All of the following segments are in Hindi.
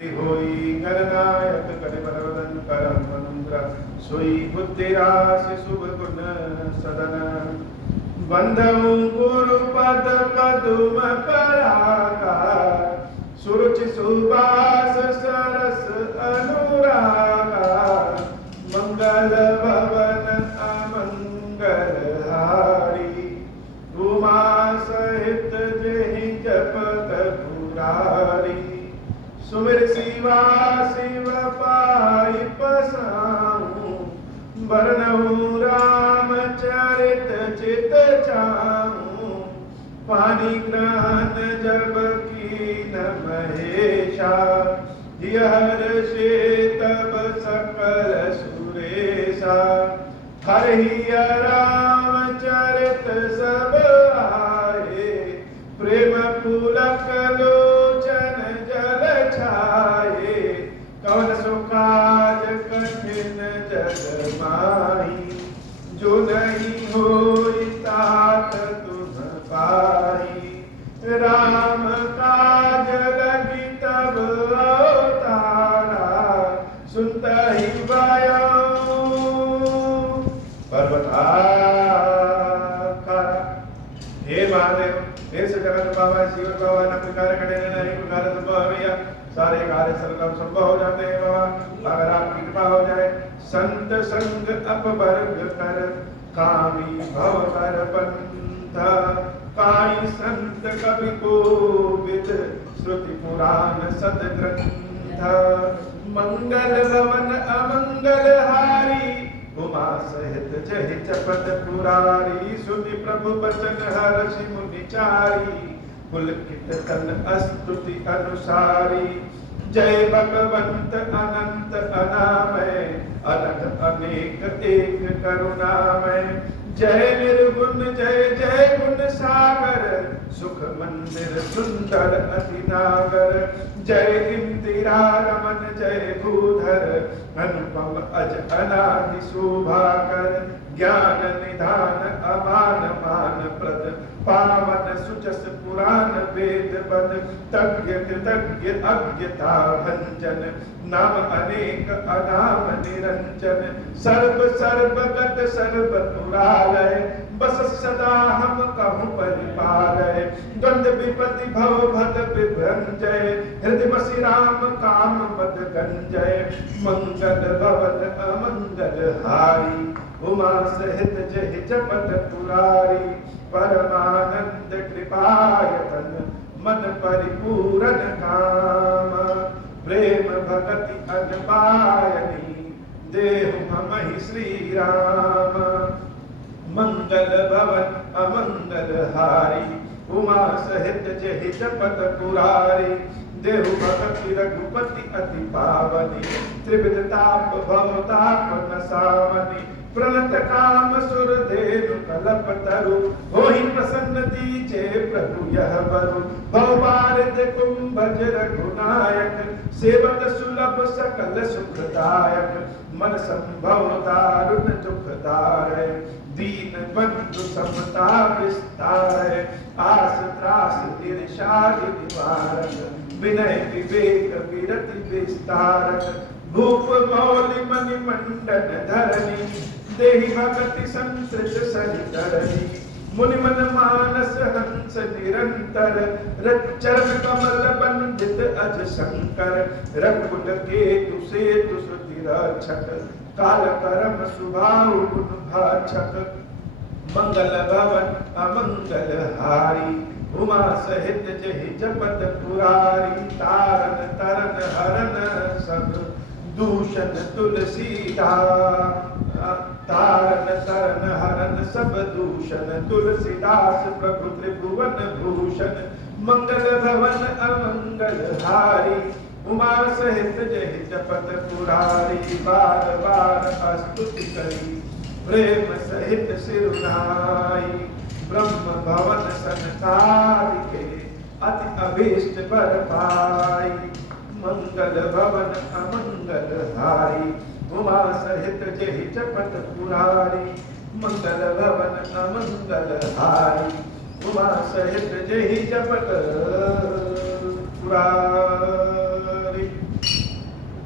होई गणनायक करिबरवदन करम मनुन्द्र सोई बुद्धिराशि शुभ गुण सदन बंधु गुरु पद पदुम परागा सुरुचि सुबास सरस अनुरागा मंगल भवन अमंगल हारी उमा सहित जहि जपत पुरारी सुमिर शिवा शिव पाई पसाऊं बरनऊं रामचरित चित चाऊं पानी ग्रहण जब कीन महेशा हर्षे तब सकल सुरेशा हरि रामचरित सब आए प्रेम पुलक लोचन जल छाए कवन सुकाज कठिन जग माही जो नहीं होई तात तुम पाही राम काज लगी तब अवतारा सुनता ही भयो पर्वत हे महादेव हे जगत बाबा शिव बाबा न प्रकार कटे नहीं प्रकार संभव भैया सारे कार्य सर्वम संभव हो जाते हैं बाबा अगर आपकी कृपा हो जाए संत संग अपवर्ग कर कामी भव कर पंथा काई संत कवि को विद श्रुति पुराण सदग्रंथ मंगल भवन अमंगल हारी उमा सहित जहि जपत पुरारी सुनि प्रभु बचन हर्षि मुनि चारी पुलकित तन स्तुति अनुसारी जय भगवंत अनंत अनामय अनंत अनेक एक करुणामय जय निर्गुण जय जय गुण सागर सुख मंदिर सुंदर अति नागर जय इंदिरा रमन जय भूधर अनुपम अज अनादि शोभाकर ज्ञान निधान अमान मान प्रद पावन सुचस पुराण वेद पद तज्ञ कृतज्ञ अज्ञता भंजन नाम अनेक अनाम निरंजन सर्व सर्वगत सर्व पुरालय बस सदा हम कहूँ परिपालय द्वंद विपति भव भद विभ्रंजय हृदय बसी राम काम मद गंजय मंगल भवन अमंगल हारी उमा सहित जहि जपत पुरारी परमानंद कृपायतन मन परिपूरन काम प्रेम भगति अनपायनी देहु हमहि श्री राम मंगल भवन अमंगल हारी उमा सहित जहि जपत पुरारी देहु भगति रघुपति अति पावनी त्रिविध ताप भव ताप नसावनी प्रणत काम सुर धेनु कलप तरु होहि प्रसन्न दीजे प्रभु यह बरु भवबारिद कुंभज रघुनायक सेवक सुलभ सकल सुखदायक मन संभव दारुण दुखदाय दीन बंधु समता विस्तार आस त्रास इर्षाद निवारक विनय विवेक विरति विस्तारक भूप मौलि मणि मंडन धरणी देहि भगति संसृत सरितरणी मुनि मन मानस हंस निरंतर चरण कमल बंदित अज शंकर रघुकुल केतु सेतु श्रुति रक्षक काल करम सुभाहु गुण भाक्षक मंगल भवन अमंगल हारी उमा सहित जहि जपत पुरारी तारन तरन हरन सब दूषण तुलसीदास तारन तरन हरन सब दूषण तुलसीदास प्रभु त्रिभुवन भूषण मंगल भवन अमंगल हारी उमा सहित जहि जपत पुरारी बार बार स्तुति करी प्रेम सहित सिरुनाई ब्रह्म भवन संसारिके अति अभीष्ट बर पाई मंगल भवन अमंगल हारी उमा सहित जहि जपत पुरारी मंगल भवन अमंगल हारी उमा सहित जहि जपत पुरारी।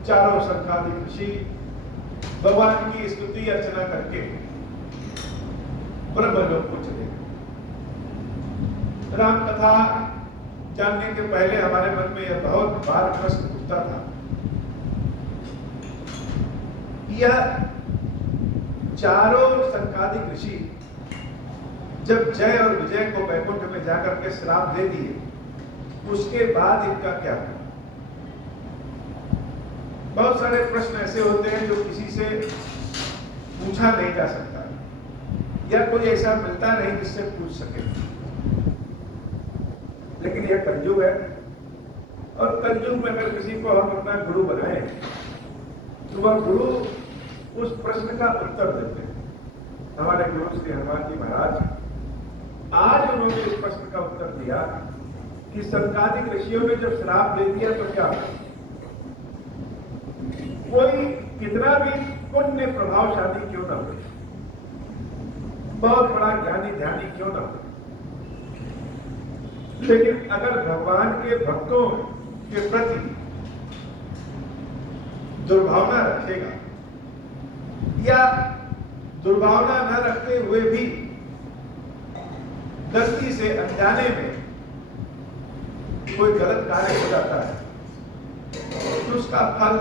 चारों संकादिक ऋषि भगवान की स्तुति अर्चना करके ब्रह्मलोक को चले गए। राम कथा जानने के पहले हमारे मन में यह बहुत बार प्रश्न उठता था, यह चारों संकादिक ऋषि जब जय और विजय को वैकुंठ में जाकर के श्राप दे दिए, उसके बाद इनका क्या हुआ? बहुत सारे प्रश्न ऐसे होते हैं जो किसी से पूछा नहीं जा सकता, या कोई ऐसा मिलता नहीं जिससे पूछ सके। लेकिन यह कलयुग है, और कलयुग में अगर किसी को हम अपना गुरु बनाए तो वह गुरु उस प्रश्न का उत्तर देते हैं। हमारे गुरु श्री हनुमान जी महाराज आज उन्होंने इस प्रश्न का उत्तर दिया कि संकादिक ऋषियों ने जब श्राप दे दिया तो क्या, कोई कितना भी पुण्य प्रभावशाली क्यों ना हो, बहुत बड़ा ज्ञानी ध्यानी क्यों ना हो, लेकिन अगर भगवान के भक्तों के प्रति दुर्भावना रखेगा या दुर्भावना न रखते हुए भी गलती से अनजाने में कोई गलत कार्य हो जाता है तो उसका फल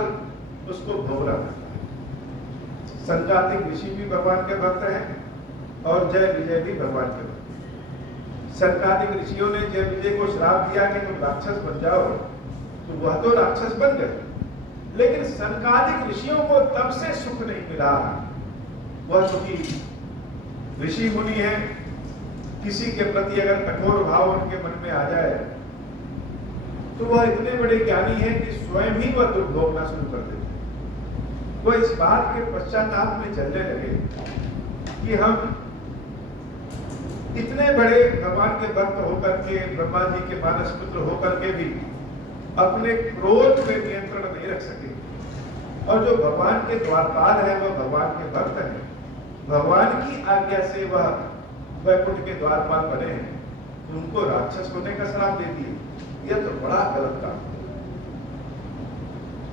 उसको भोगना पड़ता है। संकादिक ऋषि भी भगवान के भक्त हैं और जय विजय भी भगवान के भक्त हैं। संकादिक ऋषियों ने जय विजय को श्राप दिया कि तुम राक्षस बन जाओ, तो वह तो राक्षस बन गए, लेकिन संकादिक ऋषियों को तब से सुख नहीं मिला। वह सुखी ऋषि मुनि है, किसी के प्रति अगर कठोर भाव उनके मन में आ जाए तो वह इतने बड़े ज्ञानी हैं कि स्वयं ही वह दुख भोगना शुरू कर देते हैं। वह इस बात के पश्चाताप में चलने लगे कि हम इतने बड़े भगवान के भक्त होकर के, ब्रह्मा जी के मानस पुत्र होकर के भी अपने क्रोध में नियंत्रण नहीं रख सके, और जो भगवान के द्वारपाल है वह भगवान के भक्त हैं, भगवान की आज्ञा से वह वैकुंठ के द्वारपाल बने हैं, उनको राक्षस होने का श्राप दे दिए। यह तो बड़ा गलत काम है।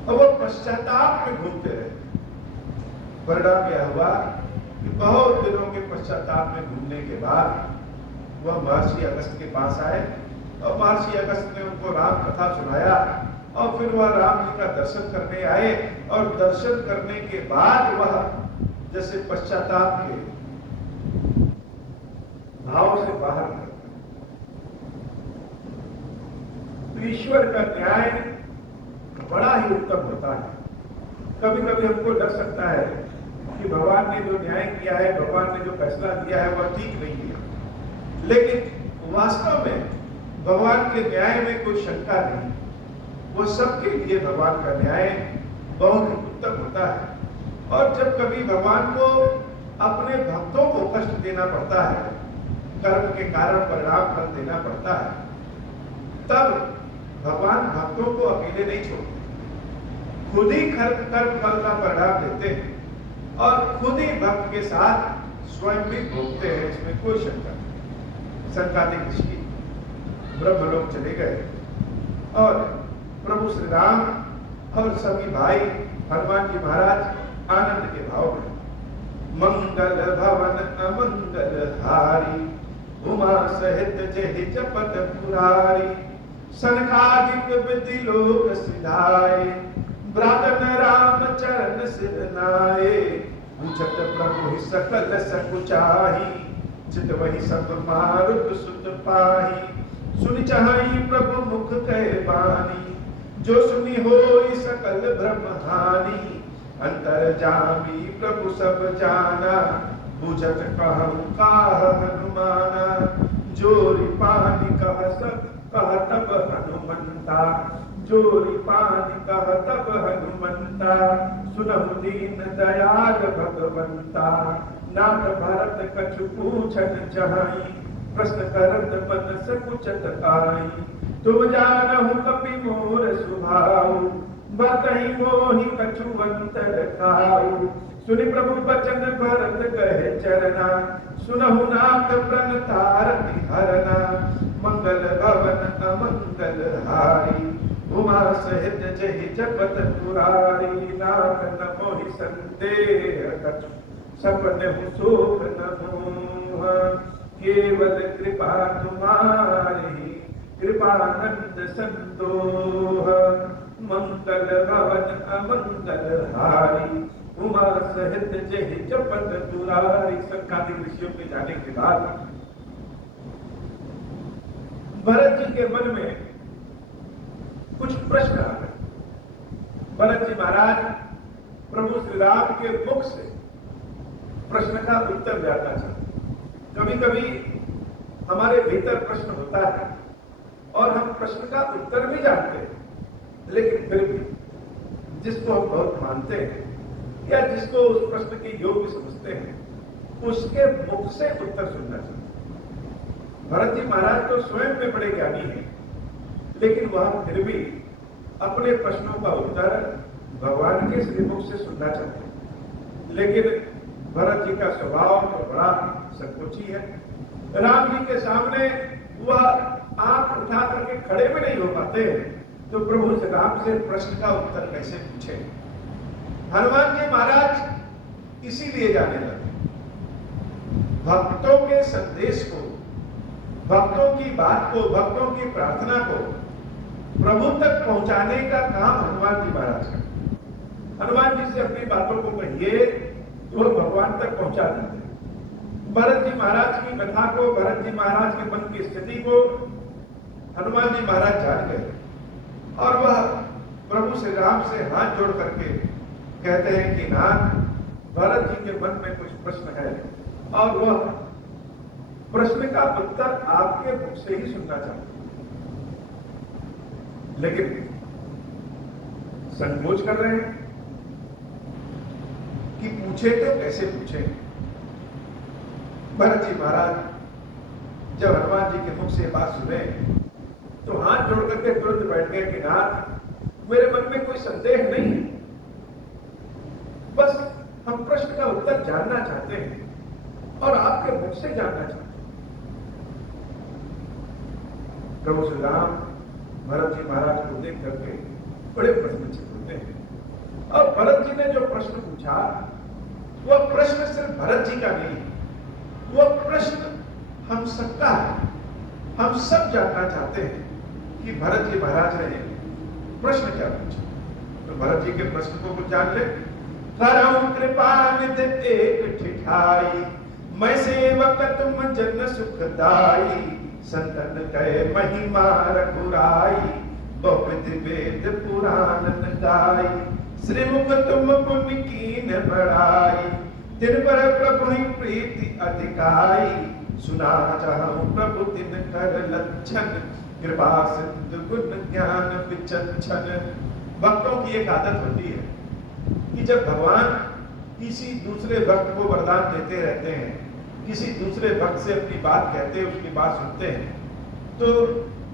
और वो पश्चाताप में घूमते रहे। परिणाम यह हुआ कि बहुत दिनों के पश्चाताप में घूमने के बाद वह महर्षि अगस्त के पास आए, और महर्षि अगस्त ने उनको राम कथा सुनाया, और फिर वह राम जी का दर्शन करने आए, और दर्शन करने के बाद वह जैसे पश्चाताप के भाव से बाहर निकल। तो ईश्वर का न्याय बड़ा ही उत्तम होता है। कभी कभी हमको लग सकता है कि भगवान ने जो न्याय किया है, भगवान ने जो फैसला दिया है वह ठीक नहीं किया, लेकिन वास्तव में भगवान के न्याय में कोई शंका नहीं। वो सबके लिए भगवान का न्याय बहुत उत्तम होता है। और जब कभी भगवान को अपने भक्तों को कष्ट देना पड़ता है, कर्म के कारण परिणाम फल देना पड़ता है, तब भगवान भक्तों को अकेले नहीं छोड़ते, खुद ही कर्म फल का परिणाम देते हैं और खुद ही भक्त के साथ स्वयं भी भोगते हैं, इसमें कोई शंका नहीं। संकादिक ऋषि ब्रह्मलोक चले गए, और प्रभु श्री राम और सभी भाई हनुमान जी महाराज आनंद के भाव में मंगल भवन अमंगल हारी, उमा सहित जहि जपत पुरारी, सनकादिक विधि लोक सिधाए, ब्रातन राम चरण सिर नाये, पूछत प्रभु ही सकल सकुचाही, चित वही सब मारुत सुत पाही, सुनि चाहि प्रभु मुख कह बानी, जो सुनि होई सकल ब्रह्म हानि, अंतर जामी प्रभु सब जाना, बुझत कहूँ काह हनुमाना, जोरी पानी कह सब कह तब हनुमंता, जोरी पानी कह तब हनुमंता, सुनहु दीन दयाल भगवंता, नाथ भरत कछु पूछन चाहि, प्रश्न करत पन सकुचत आई, तुम जानहु कपि मोर सुभाऊ, बतहि मोहि कछु अंतर खाऊ, सुनि प्रभु बचन भरत कहे चरना, सुनहु नाथ प्रण तारति हरना, मंगल भवन अमंगल हारी, उमा सहित जहि जपत पुरारी, नाथ न मोहि संदेह कछु, सपने सुख न मोह, केवल कृपा तुम्हारी, कृपानंद संतोह, मंगल भवन अमंगल हारी, उमा सहित जहि जपत पुरारी। संकादिक ऋषियों के जाने के बाद भरत जी के मन में कुछ प्रश्न आ गए। भरत जी महाराज प्रभु श्री राम के मुख से प्रश्न का उत्तर जानना चाहते। कभी कभी हमारे भीतर प्रश्न होता है और हम प्रश्न का उत्तर भी जानते हैं, लेकिन फिर भी जिसको हम बहुत मानते हैं या जिसको उस प्रश्न के योग्य समझते हैं, उसके मुख से उत्तर सुनना चाहिए। भरत जी महाराज तो स्वयं में बड़े ज्ञानी हैं, लेकिन वह फिर भी अपने प्रश्नों का उत्तर भगवान के श्रीमुख से सुनना चाहते हैं। लेकिन भरत जी का स्वभाव तो बड़ा संकोची है। राम जी के सामने वह आंख उठा करके खड़े भी नहीं हो पाते, तो प्रभु श्री राम से प्रश्न का उत्तर कैसे पूछे। हनुमान जी महाराज इसीलिए जाने लगे, भक्तों के संदेश को, भक्तों की बात को, भक्तों की प्रार्थना को प्रभु तक पहुंचाने का काम हनुमान जी महाराज का। हनुमान जी से अपनी बातों को कहिए तो वह भगवान तक पहुंचा देते हैं। भरत जी महाराज की कथा को, भरत जी महाराज के मन की स्थिति को हनुमान जी महाराज जान गए और वह प्रभु श्री राम से हाथ जोड़ करके कहते हैं कि नाथ, भरत जी के मन में कुछ प्रश्न है और वह प्रश्न का उत्तर आपके मुख से ही सुनना चाहते हैं। लेकिन संकोच कर रहे हैं कि पूछे तो कैसे पूछे। भरत जी महाराज जब हनुमान जी के मुख से बात सुने तो हाथ जोड़ करके तुरंत बैठ गए कि नाथ, मेरे मन में कोई संदेह नहीं है, बस हम प्रश्न का उत्तर जानना चाहते हैं और आपके मुख से जानना चाहते हैं। प्रभु श्री राम भरत जी महाराज को देख करके बड़े प्रसन्नचित होते हैं और भरत जी ने जो प्रश्न पूछा वह प्रश्न सिर्फ भरत जी का नहीं, वह प्रश्न हम सबका है। हम सब जानना चाहते हैं कि भरत जी महाराज ने प्रश्न क्या पूछा। तो भरत जी के प्रश्न को कुछ जान ले। करऊं कृपा निधि एक ठिठाई, मैं सेवक तुम जन सुखदाई, संतन कहे महिमा रघुराई, बहुविध वेद पुराण गाई, श्रीमुख तुम पुण्य कीन बढ़ाई, दिन पर प्रभु ही प्रीति अधिकाई, सुना चाहूं प्रभु दिन कर लक्षण, कृपा सिंधु गुण ज्ञान विचक्षण। भक्तों की एक आदत होती है कि जब भगवान किसी दूसरे भक्त को वरदान देते रहते हैं, किसी दूसरे भक्त से अपनी बात कहते हैं, उसकी बात सुनते हैं, तो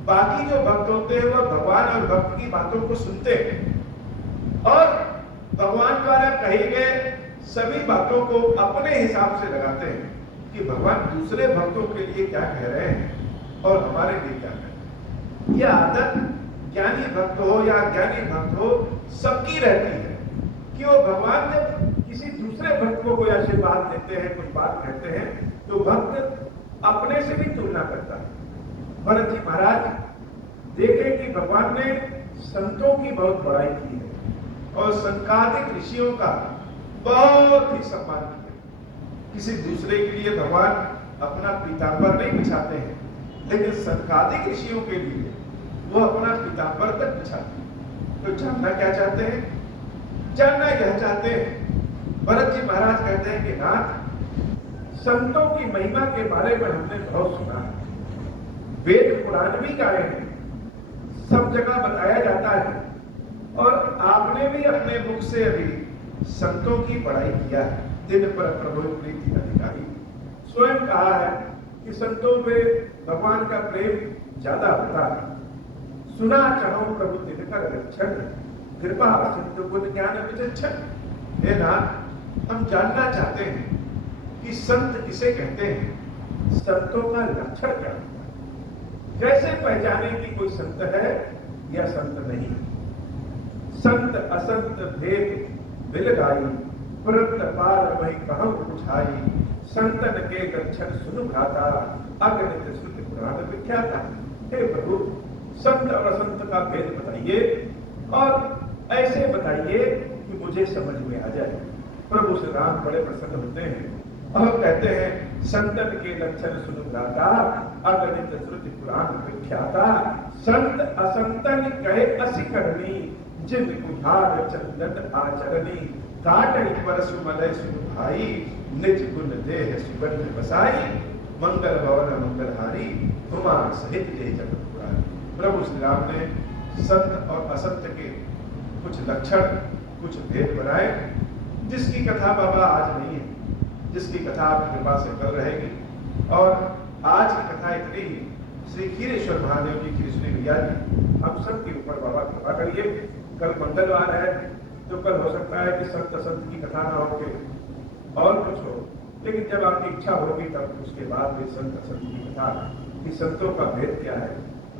बाकी जो भक्त होते हैं वह भगवान और भक्त की बातों को सुनते हैं और भगवान द्वारा कही गए सभी बातों को अपने हिसाब से लगाते हैं कि भगवान दूसरे भक्तों के लिए क्या कह रहे हैं और हमारे लिए क्या कह रहे हैं। यह आदत ज्ञानी भक्त हो या अज्ञानी भक्त हो सबकी रहती है कि वो भगवान जब किसी दूसरे भक्त को कोई आशीर्वाद देते हैं, कुछ बात कहते हैं, तो भक्त अपने से भी तुलना करता है। भरत जी महाराज देखें कि भगवान ने संतों की बहुत बड़ाई की है और संकादिक ऋषियों का बहुत ही सम्मान किया। किसी दूसरे के लिए भगवान अपना पीतांबर नहीं बिछाते हैं, लेकिन संकादिक ऋषियों के लिए वो अपना पीतांबर तक बिछाते हैं। तो जानना क्या चाहते हैं? जानना यह चाहते हैं, भरत जी महाराज कहते हैं कि नाथ, संतों की महिमा के बारे में हमने बहुत सुना है, वेद पुराण भी गाए हैं, सब जगह बताया जाता है और आपने भी अपने मुख से अभी संतों की बड़ाई किया है। दिन पर प्रभु प्रीति अधिकारी, स्वयं कहा है कि संतों पे भगवान का प्रेम ज्यादा होता है। सुना चाहूं प्रभु दिन का लक्षण, कृपा सिंधु गुण ज्ञान विचक्षण। हे नाथ, हम जानना चाहते हैं कि संत किसे कहते हैं, संतों का लक्षण क्या होता है, कैसे पहचाने कि कोई संत है यह संत नहीं। संत असंत भेद बिलगाई, परंत पार वही कहूं बुझाई। संतन के लक्षण सुनु भ्राता, अगणित श्रुति पुराण विख्याता। हे प्रभु, संत और असंत का भेद बताइए और ऐसे बताइए कि मुझे समझ में आ जाए। प्रभु श्री राम बड़े प्रसन्न होते हैं और कहते हैं, संतन के लक्षण सुनु भ्राता, अगणित श्रुति पुराण विख्याता। संत असंतन कहे असी करनी, जिन कुहार चंदन आचरणी। काटई परसु मलय सुनु भाई, निज गुण देह सुगंध बसाई। मंगल भवन मंगलहारी, उमा सहित जय जगत पुरारी। प्रभु श्री राम ने संत और असंत के कुछ लक्षण, कुछ भेद बनाए, जिसकी कथा बाबा आज नहीं है, जिसकी कथा आपकी कृपा से कल रहेगी। और आज की कथा इतनी ही। श्री खीरेश्वर महादेव जी, खीरेश्वरी भैया जी, हम सब के ऊपर बाबा कृपा करिए। कल मंगलवार है, तो कल हो सकता है कि संत असंत की कथा ना हो के और कुछ हो, लेकिन जब आपकी इच्छा होगी तब उसके बाद भी संत असंत की कथा, कि संतों का भेद क्या है,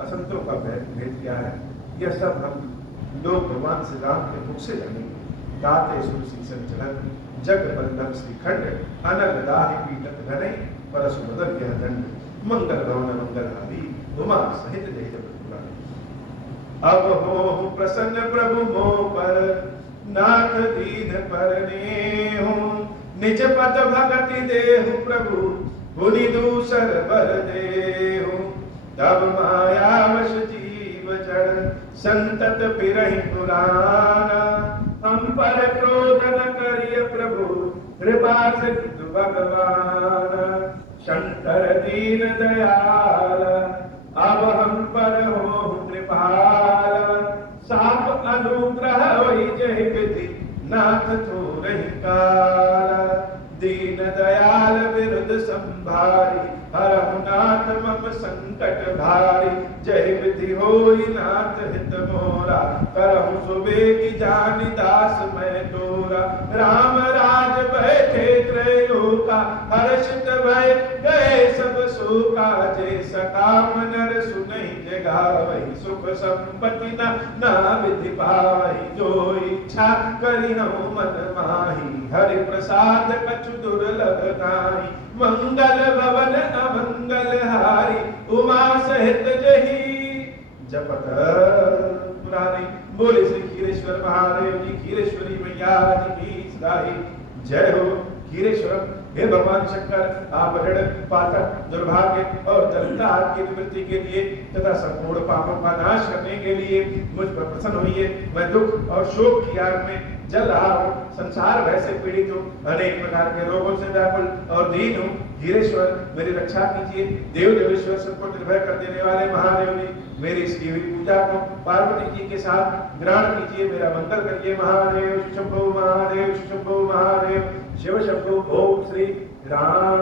असंतों का भेद क्या है, यह सब हम लोग भगवान श्री राम के मुख से जानेंगे। दाते सुरसीसन चलन, जग बल्लभ श्रीखंड, अनल दाहि पीटक घने, परसु बदल यह दंड। मंगल भवन मंगलहारी, उमा सहित जय जगत पुरारी। अब हो प्रसन्न प्रभु मोह पर, नाथ दीन परने हूँ। निज पद भगति देहु प्रभु, गुनि दूसर बर देहु। तब मायावश जीव जड़, संतत फिरहि पुराना। हम पर क्रोध न करिय प्रभु, कृपा सिंधु भगवान। शंकर दीन दयाल, अब हम पर हो कृपाल। साप अनुग्रह वही जय विधि, नाथ थोरहि काल। दीन दयाल विरुद्ध संभारी, हरहु नाथ मम संकट भारी। जय विधि होई नाथ हित मोरा, करहु सुबेगी जानि दास मैं तोरा। राम राज बैठे त्रैलोका, हर्षित भय गए सब शोका। जय सकाम नर सुनहि जगावहि, सुख संपत्ति ना विधि पावहि। जो इच्छा करिहु मन माही, हरि प्रसाद कछु दुर्लभ नाही। मंगल भवन अमंगल हारी, उमा सहित जही जपत पुरारी। बोले श्री खीरेश्वर महादेव जी, खीरेश्वरी मैया जी की सदाई जय हो। खीरेश्वर, हे भगवान शंकर, आप ऋण पातक दुर्भाग्य और दरिद्रता की निवृत्ति के लिए तथा संपूर्ण पापों का नाश करने के लिए मुझ पर प्रसन्न होइए। मैं दुख और शोक की आग में जल रहा हूँ, संसार भय से पीड़ित हूँ, अनेक प्रकार के रोगों से व्याकुल और दीन हूँ। धीरेश्वर, मेरी रक्षा कीजिए। देव देवेश्वर, सबको निर्भय कर देने वाले महादेव जी, मेरी इसकी हुई पूजा को पार्वती जी के साथ ग्रहण कीजिए, मेरा मंगल करिए। महादेव शंभो, महादेव शंभो, महादेव शिव शंभो। ओम श्री राम